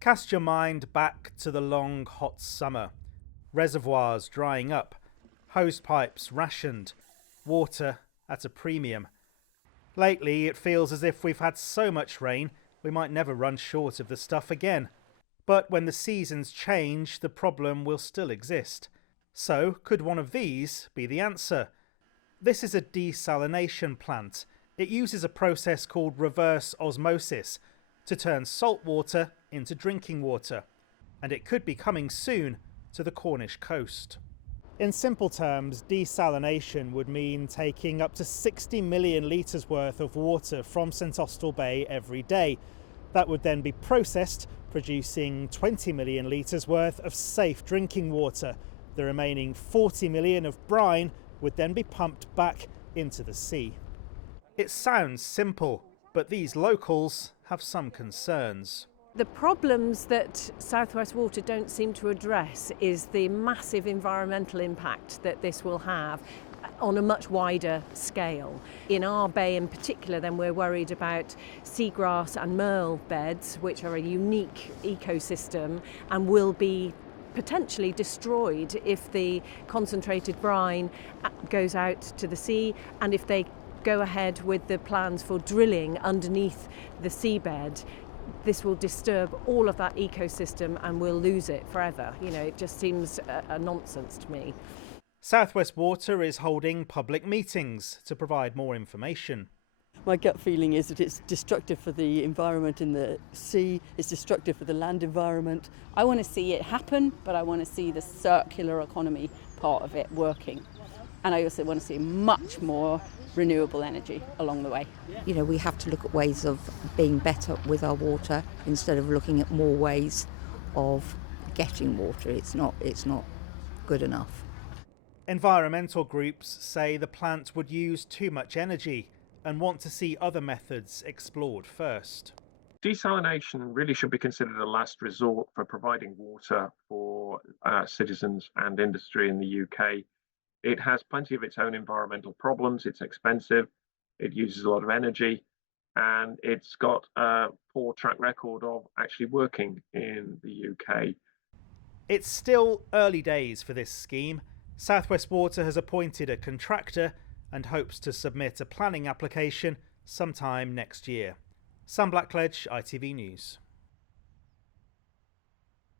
Cast your mind back to the long, hot summer. Reservoirs drying up, hose pipes rationed, water at a premium. Lately, it feels as if we've had so much rain, we might never run short of the stuff again. But when the seasons change, the problem will still exist. So, could one of these be the answer? This is a desalination plant. It uses a process called reverse osmosis to turn salt water into drinking water. And it could be coming soon to the Cornish coast. In simple terms, desalination would mean taking up to 60 million litres worth of water from St Austell Bay every day. That would then be processed, producing 20 million litres worth of safe drinking water. The remaining 40 million of brine would then be pumped back into the sea. It sounds simple, but these locals have some concerns. The problems that South West Water don't seem to address is the massive environmental impact that this will have on a much wider scale. In our bay in particular, then we're worried about seagrass and merle beds, which are a unique ecosystem and will be potentially destroyed if the concentrated brine goes out to the sea, and if they go ahead with the plans for drilling underneath the seabed. This will disturb all of that ecosystem and we'll lose it forever. It just seems a nonsense to me. South West Water is holding public meetings to provide more information. My gut feeling is that it's destructive for the environment in the sea, it's destructive for the land environment. I want to see it happen, but I want to see the circular economy part of it working. And I also want to see much more renewable energy along the way. We have to look at ways of being better with our water instead of looking at more ways of getting water. It's not good enough. Environmental groups say the plant would use too much energy and want to see other methods explored first. Desalination really should be considered a last resort for providing water for citizens and industry in the UK. It has plenty of its own environmental problems. It's expensive, it uses a lot of energy, and it's got a poor track record of actually working in the UK. It's still early days for this scheme. South West Water has appointed a contractor and hopes to submit a planning application sometime next year. Sam Blackledge, ITV News.